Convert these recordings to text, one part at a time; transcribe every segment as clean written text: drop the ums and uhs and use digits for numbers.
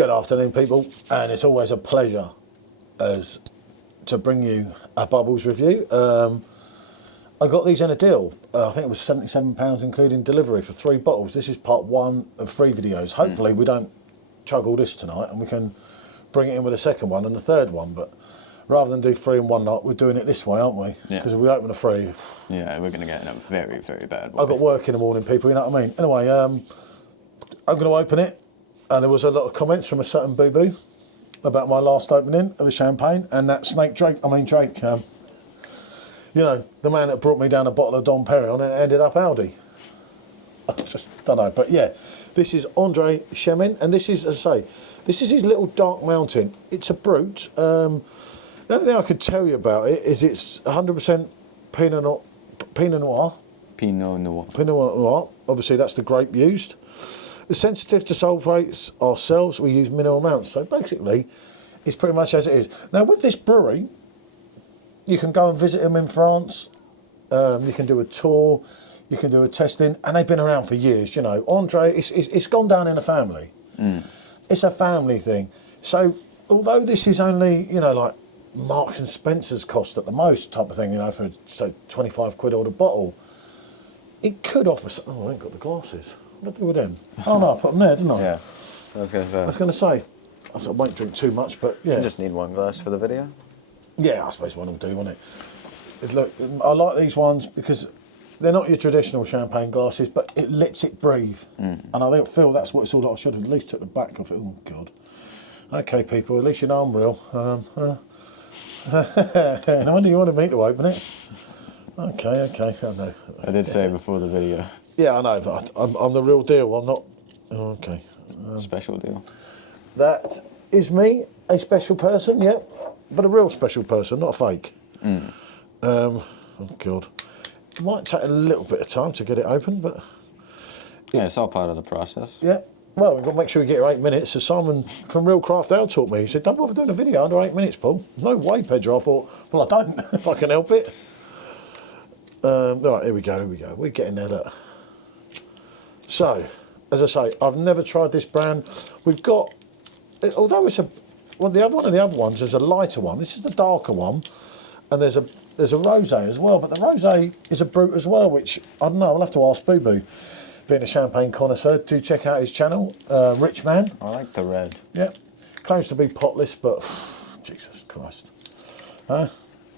Good afternoon, people, and it's always a pleasure to bring you a Bubbles review. I got these in a deal. I think it was £77 including delivery for 3 bottles. This is part 1 of 3 videos. Hopefully we don't chug all this tonight and we can bring it in with a second one and a third one, but rather than do 3 in one night, we're doing it this way, aren't we? Because if we open a 3... Yeah, we're going to get in a very, very bad way. I've got work in the morning, people, you know what I mean? Anyway, I'm going to open it, and there was a lot of comments from a certain boo-boo about my last opening of a champagne, and that Drake, you know, the man that brought me down a bottle of Dom Perignon and it ended up Aldi. I just don't know, but yeah, this is Andre Chemin, and this is, as I say, this is his little dark mountain. It's a Brut. The only thing I could tell you about it is it's 100% Pinot Noir. Pinot Noir. Obviously, that's the grape used. It's sensitive to sulfates ourselves. We use minimal amounts. So basically, it's pretty much as it is. Now, with this brewery, you can go and visit them in France. You can do a tour. You can do a testing. And they've been around for years, you know. Andre, it's gone down in a family. It's a family thing. So, although this is only, you know, like Marks and Spencer's cost at the most type of thing, you know, for, so 25 quid or the bottle, it could offer... Oh, I ain't got the glasses. What do I do with them? Oh, no, I put them there, didn't I? Yeah, I was going to say. I was going to say. I won't drink too much, but yeah. You just need one glass for the video? Yeah, I suppose one will do, won't it? Look, I like these ones because they're not your traditional champagne glasses, but it lets it breathe. And I feel that's what it's all about. I should have at least took the back off it. Oh, God. Okay, people, at least you know I'm real. No wonder you wanted me to open it. Okay, I know. I did say before the video. Yeah, I know, but I'm the real deal. I'm not... Oh, okay. Special deal. That is me, a special person, yeah, but a real special person, not a fake. Oh, God. It might take a little bit of time to get it open, but... Yeah, it's all part of the process. Yeah. Well, we've got to make sure we get here 8 minutes. So Simon from Real Craft Ale taught me. He said, don't bother doing a video under 8 minutes, Paul. No way, Pedro. I thought, well, I don't, if I can help it. All right, here we go. We're getting there, look. So, as I say, I've never tried this brand. We've got, although it's one of the other ones is a lighter one. This is the darker one. And there's a rosé as well, but the rosé is a Brut as well, which, I don't know, I'll have to ask Boo Boo. Being a champagne connoisseur, do check out his channel, Rich Man. I like the red. Yeah, claims to be potless, but Jesus Christ. I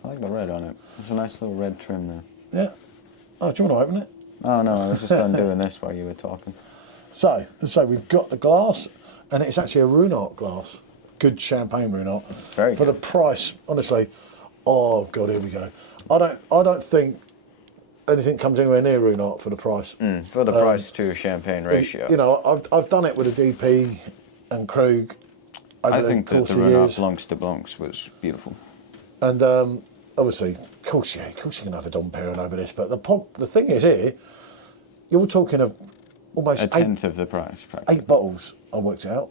like the red on it. There's a nice little red trim there. Yeah. Oh, do you want to open it? Oh no, I was just undoing this while you were talking. So we've got the glass, and it's actually a Ruinart glass. Good champagne Ruinart. Very for good. the price, honestly. Oh God, here we go. I don't think anything comes anywhere near Ruinart for the price. For the price to champagne ratio. You know, I've done it with a DP and Krug. I think that the Ruinart Blancs de Blancs was beautiful. And obviously, of course you can have a Dom Perignon over this, but the thing is here, you're talking of almost a tenth of the price, practically. 8 bottles. I worked it out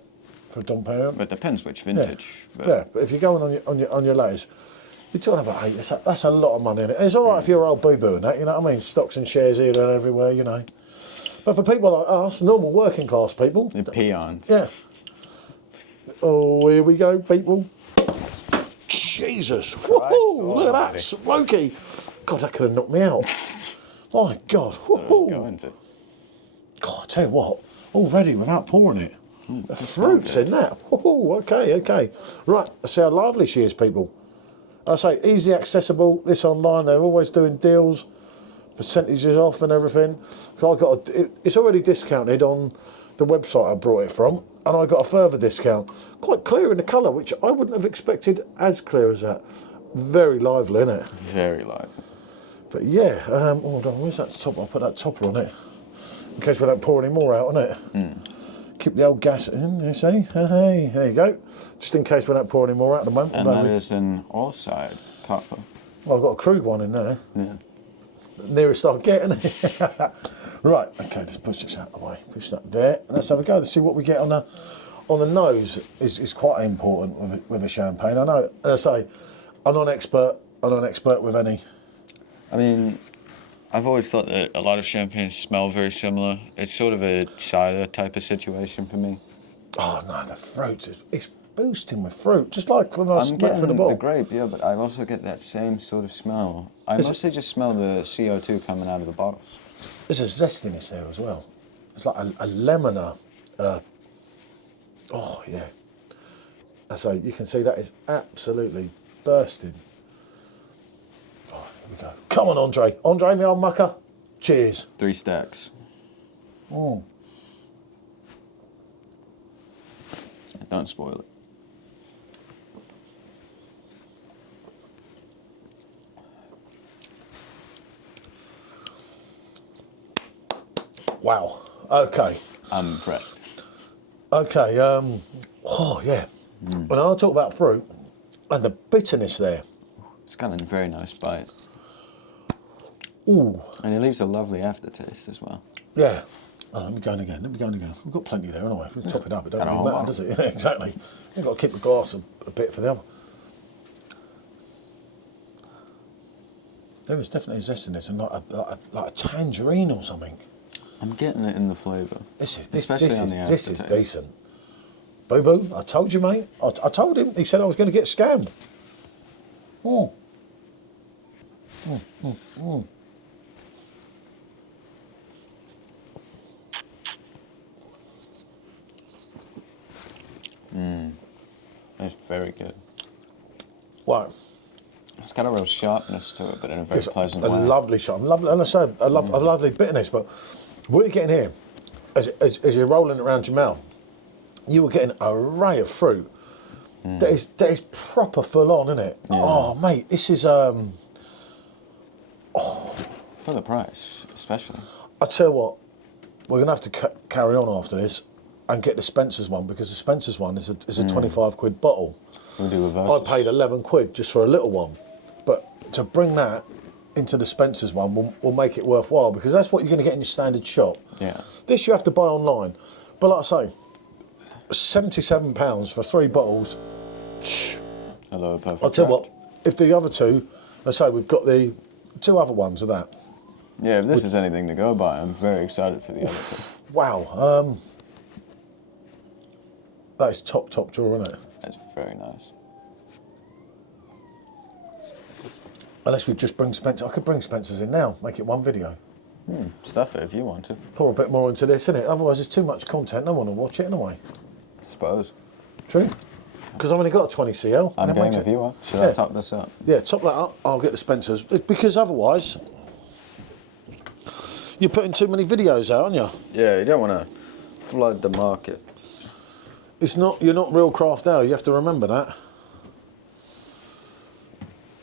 for a Dom Perignon. But it depends which vintage. Yeah, but if you're going on your latest, you're talking about 8. That's a lot of money in it. It's all right if you're old boo-boo and that, you know what I mean? Stocks and shares here and everywhere, you know. But for people like us, normal working class people, The peons. yeah. Oh, here we go, people. Jesus! Woohoo! Look at that, smoky. God, that could have knocked me out. My God! Woohoo! Go into. God, I tell you what. Already, without pouring it, the fruits in that. Woohoo! Okay. Right, let's see how lively she is, people. I say easy accessible. This online, they're always doing deals, percentages off and everything. So it's already discounted on the website I brought it from, and I got a further discount. Quite clear in the colour, which I wouldn't have expected as clear as that. Very lively, isn't it? Very lively. But yeah, hold on, where's that top? I'll put that topper on it in case we don't pour any more out on it. Keep the old gas in, you see? Hey, there you go. Just in case we don't pour any more out at the moment. And that is an all-side topper. Well, I've got a Krug one in there. Yeah. Nearest I'll get, isn't it? Right, okay, let's push this out of the way. Push that there. And let's have a go. Let's see what we get on the nose is quite important with a champagne. I know, as I say, I'm not an expert with any. I mean, I've always thought that a lot of champagnes smell very similar. It's sort of a cider type of situation for me. Oh no, the fruit it's bursting with fruit, just like when I I'm went getting for the the bottle. grape, yeah, but I also get that same sort of smell. I Is it- mostly just smell the CO2 coming out of the bottles. There's a zestiness there as well. It's like a lemon. Oh yeah. So you can see that is absolutely bursting. Oh, here we go. Come on, Andre. Andre, me old mucker. Cheers. 3 stacks. Mm. Don't spoil it. Wow. Okay. I'm impressed. Okay. Oh yeah. When I talk about fruit and the bitterness there. It's got a very nice bite. Ooh. And it leaves a lovely aftertaste as well. Yeah. Oh, let me go in again. Let me go in again. We've got plenty there anyway. If we top it up, it don't Got a really whole matter, bottle. does it? Yeah, exactly. You've got to keep the glass a bit for the other. There is definitely a zestiness and like a tangerine or something. I'm getting it in the flavour. Especially on the aftertaste. This is decent. Boo boo, I told you, mate. I told him. He said I was going to get scammed. Mm. Mm, mm, mm. It's very good. Right. It's got a real sharpness to it, but in a very It's pleasant a way. lovely shot. Lovely, and I said a lovely bitterness. But what you're getting here, as you're rolling it around your mouth, you were getting an array of fruit. That is proper full on, isn't it? Yeah. Oh, mate, this is For the price, especially. I tell you what, we're gonna have to carry on after this and get the Spencer's one, because the Spencer's one is a 25 quid bottle. We'll do I reverses. paid 11 quid just for a little one, but to bring that into the Spencer's one will make it worthwhile, because that's what you're going to get in your standard shop. Yeah. This you have to buy online, but like I say, £77 for 3 bottles. Shh. Hello, Perfect. I'll tell you what, if the other two, let's say we've got the 2 other ones of that. Yeah, if this is anything to go by, I'm very excited for the other two. Wow, that is top drawer, isn't it? That's very nice. Unless we just bring Spencer, I could bring Spencer's in now, make it one video. Stuff it if you want to. Pour a bit more into this, innit? Otherwise it's too much content, no one will watch it anyway. Suppose. True. Because I've only got a 20 CL. I'm and it game makes if it- you are. Should Yeah. I top this up? Yeah, top that up, I'll get the Spencer's. Because otherwise, you're putting too many videos out, aren't you? Yeah, you don't want to flood the market. You're not real craft now, you have to remember that.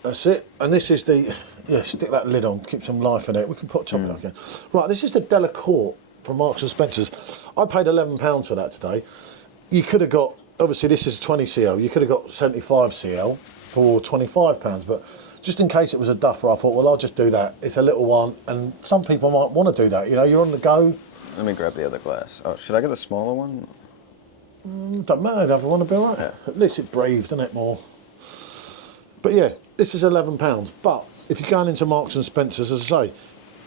That's it. And this is stick that lid on, keep some life in it. We can put top it up again. Right, this is the Delacourt from Marks and Spencer's. I paid £11 for that today. You could have got, obviously this is 20 CL, you could have got 75 CL for £25, but just in case it was a duffer, I thought, well, I'll just do that. It's a little one, and some people might want to do that. You know, you're on the go. Let me grab the other glass. Oh, should I get the smaller one? Don't matter, the other one will be all right. Yeah. At least it breathed, didn't it, more? But yeah, this is £11. But if you're going into Marks and Spencer's, as I say,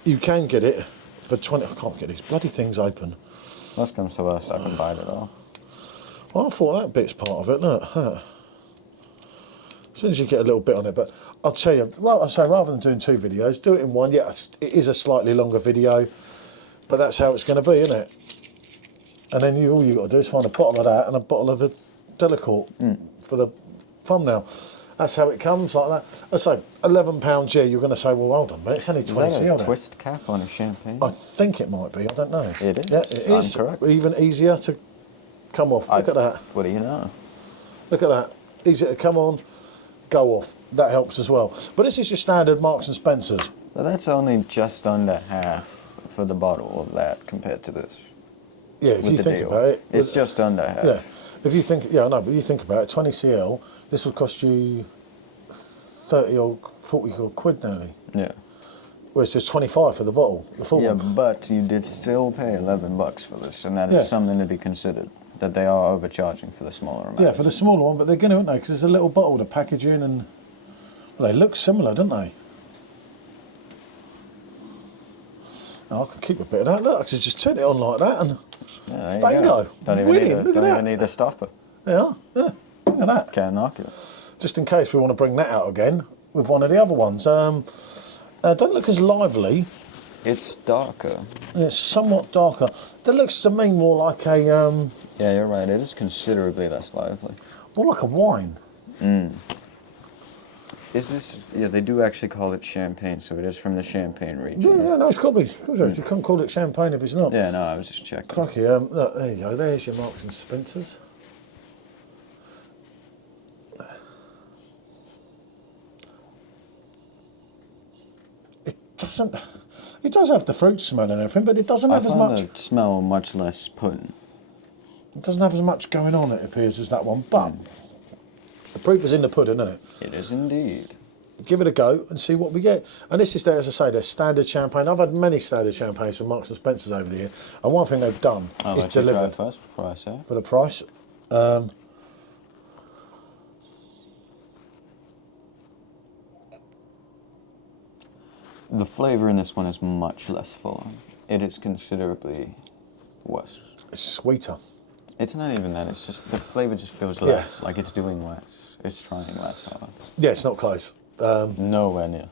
you can get it for 20. I can't get these bloody things open. Worst comes to worst, I can bite it all. Well, I thought that bit's part of it, look. Huh. As soon as you get a little bit on it, but I'll tell you, I say rather than doing 2 videos, do it in one. Yeah, it is a slightly longer video, but that's how it's going to be, isn't it? And then all you got to do is find a bottle of that and a bottle of the Delacourt for the thumbnail. That's how it comes, like that. I say £11. Yeah, you're going to say, well, hold on a minute, it's only 20 Is that CL a there. twist cap on a champagne? I think it might be. I don't know. It is. Yeah, it I'm is. correct. Even easier to come off. Look at that. What do you know? Look at that. Easy to come on, go off. That helps as well. But this is your standard Marks and Spencer's. Well, that's only just under half for the bottle of that compared to this. Yeah, if with you the think deal. about it. It's just under half. Yeah. If you think, yeah, I know, but you think about it, 20 CL, this would cost you 30 or 40 or quid nearly. Yeah. Whereas there's 25 for the bottle, the full Yeah, one. but you did still pay $11 for this, and that is Yeah. something to be considered. That they are overcharging for the smaller amount. Yeah, for the smaller one, but they're going to, aren't they? Because there's a little bottle to package in, and well, they look similar, don't they? Oh, I could keep a bit of that. Look, I could just turn it on like that, and Yeah, there you Bingo. go. Don't even, Winning. need, Look at don't that. even need a stopper. Yeah, look at that. Can't knock it. Just in case we want to bring that out again with one of the other ones. Don't look as lively. It's darker. It's somewhat darker. That looks to me more like a Yeah, you're right. It is considerably less lively. more like a wine. Is this? Yeah, they do actually call it champagne, so it is from the Champagne region. Yeah, no, it's got to be. You can't call it champagne if it's not. Yeah, no, I was just checking. Crikey, look, there you go. There's your Marks and Spencers. It doesn't. It does have the fruit smell and everything, but it doesn't have as much. The smell much less potent. It doesn't have as much going on, it appears, as that one. But the proof is in the pudding, isn't it? It is indeed. Give it a go and see what we get. And this is, as I say, their standard champagne. I've had many standard champagnes from Marks and Spencers over the year, and one thing they've done is delivered first before I say it. for the price. The flavour in this one is much less full. It is considerably worse. It's sweeter. It's not even that. It's just the flavour just feels less. Like it's doing less. It's trying less hard. Yeah, it's not close. Nowhere near.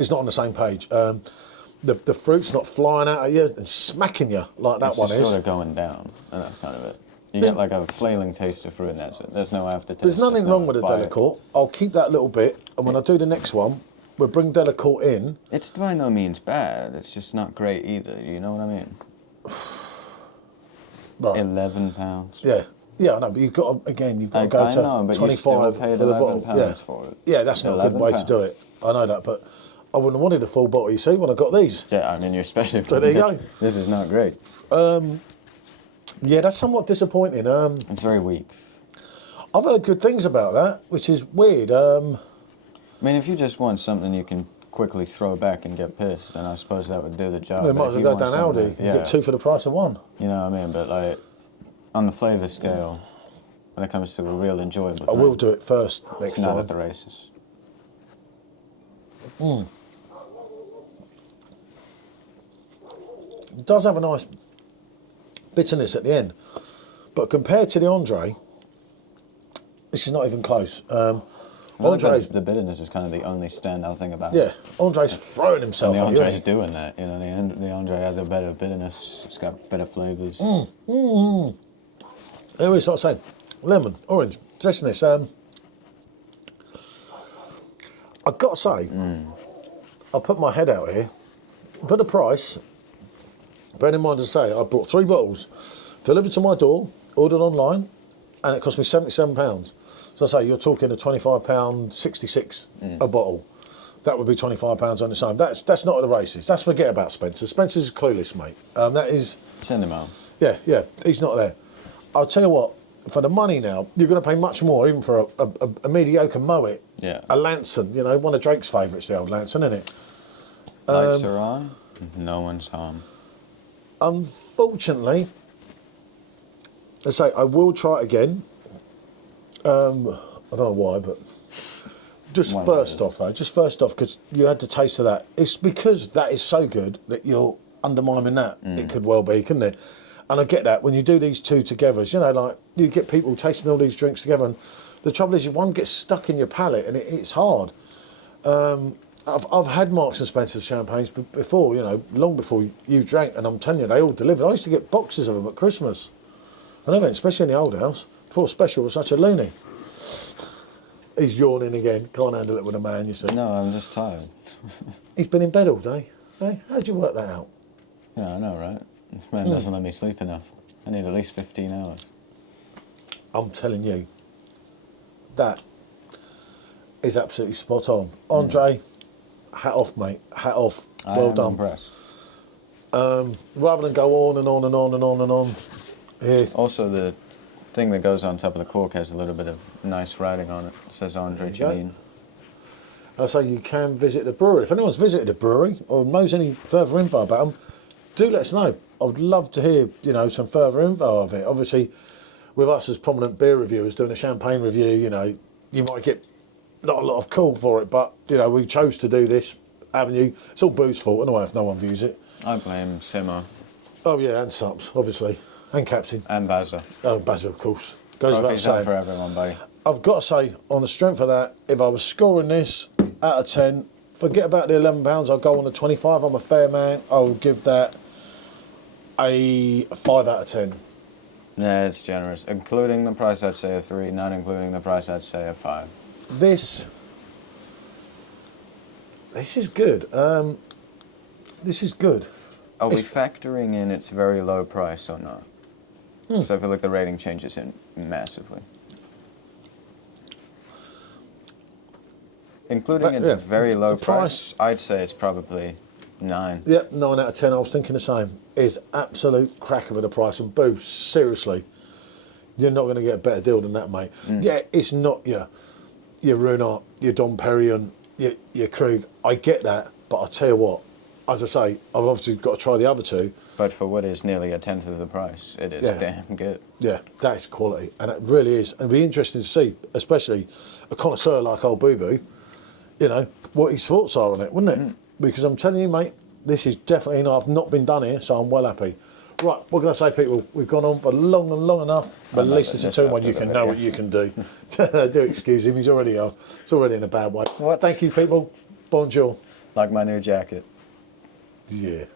It's not on the same page. The fruit's not flying out at you and smacking you like that It's one just is. sort of going down, and that's kind of it. You get like a flailing taste of fruit, and that's it. There's no aftertaste. There's nothing no wrong with the bite. Delacourt. I'll keep that little bit, and when I do the next one, we'll bring Delacourt in. It's by no means bad. It's just not great either. You know what I mean? Right. £11. Yeah. Yeah, I know, but you've got to, again, you've got to I go to know, but you 25 still for paid the bottle. £11 Yeah. for it. Yeah, that's not a good way to do it. I know that, but I wouldn't have wanted a full bottle, you see, when I got these. Yeah, I mean, you're especially. So there you go. This is not great. Yeah, that's somewhat disappointing. It's very weak. I've heard good things about that, which is weird. I mean, if you just want something you can quickly throw back and get pissed, then I suppose that would do the job. We But might if as well you go want down something- Aldi and get two for the price of one. You know what I mean? But like, on the flavour scale, when it comes to a real enjoyable I will drink, do it first it's next not time. at the races. It does have a nice bitterness at the end, but compared to the Andre, this is not even close. Andre's, The bitterness is kind of the only standout thing about yeah, it. Andre's throwing himself And the at you, Andre's isn't he? doing that. You know, the Andre has a better bitterness. It's got better flavours. Here we start saying lemon, orange, zestiness. I've got to say, I'll put my head out here. For the price, bear in mind, as I say, I bought 3 bottles, delivered to my door, ordered online, and it cost me £77. So I say, you're talking a £25, 66 a bottle. That would be £25 on its own. That's not at the races. That's forget about Spencer. Spencer's clueless, mate. That is... Send him out. Yeah, he's not there. I'll tell you what, for the money now, you're going to pay much more, even for a mediocre Moet. Yeah. A Lanson, you know, one of Drake's favourites, the old Lanson, isn't it? Lights are on. No one's home. Unfortunately, I say I will try it again. I don't know why, but just One first of off, because you had the taste of that. It's because that is so good that you're undermining that. It could well be, couldn't it? And I get that when you do these two together, you know, like you get people tasting all these drinks together, and the trouble is, one gets stuck in your palate, and it's hard. I've had Marks and Spencer's champagnes before, you know, long before you drank, and I'm telling you, they all delivered. I used to get boxes of them at Christmas. I know, especially in the old house. Before Special was such a loony. He's yawning again. Can't handle it with a man, you see. No, I'm just tired. He's been in bed all day. Hey, how'd you work that out? Yeah, I know, right? This man doesn't let me sleep enough. I need at least 15 hours. I'm telling you, that is absolutely spot on. Andre, hat off, mate. Hat off. Well done. Impressed. Rather than go on and on and on and on and on. Here. Also, the thing that goes on top of the cork has a little bit of nice writing on it. It says Andre Chemin. I say you can visit the brewery. If anyone's visited the brewery or knows any further info about them, do let us know. I would love to hear, you know, some further info of it. Obviously, with us as prominent beer reviewers doing a champagne review, you know, you might get not a lot of call for it, but, you know, we chose to do this avenue. It's all Boo's fault anyway if no one views it. I blame Simo. Oh yeah, and subs, obviously, and captain. And Bazza. Oh, Basil, of course. Goes without Trophies out saying. for everyone, buddy. I've got to say, on the strength of that, if I was scoring this out of 10, forget about the £11, I'll go on the 25. I'm a fair man. I'll give that a 5 out of 10. Yeah, it's generous. Including the price, I'd say a 3. Not including the price, I'd say a 5. This is good. This is good. Are we factoring in its very low price or not? So I feel like the rating changes in massively. Including its very low price, I'd say it's probably 9. Yep, 9 out of 10. I was thinking the same. Is absolute cracker with the price. And boo, seriously, you're not going to get a better deal than that, mate. Yeah, it's not your Runart, your Dom Perignon, your Krug. I get that, but I'll tell you what, as I say, I've obviously got to try the other two. But for what is nearly a tenth of the price, it is damn good. Yeah, that's quality, and it really is. And it'd be interesting to see, especially a connoisseur like old Boo Boo, you know, what his thoughts are on it, wouldn't it? Because I'm telling you, mate, this is definitely I've not been done here, so I'm well happy. Right, what can I say, people? We've gone on for long and long enough, but at least it's a 2-1. You can know what you can do. Do excuse him, he's already it's already in a bad way. What? Thank you, people. Bonjour. Like my new jacket. Yeah.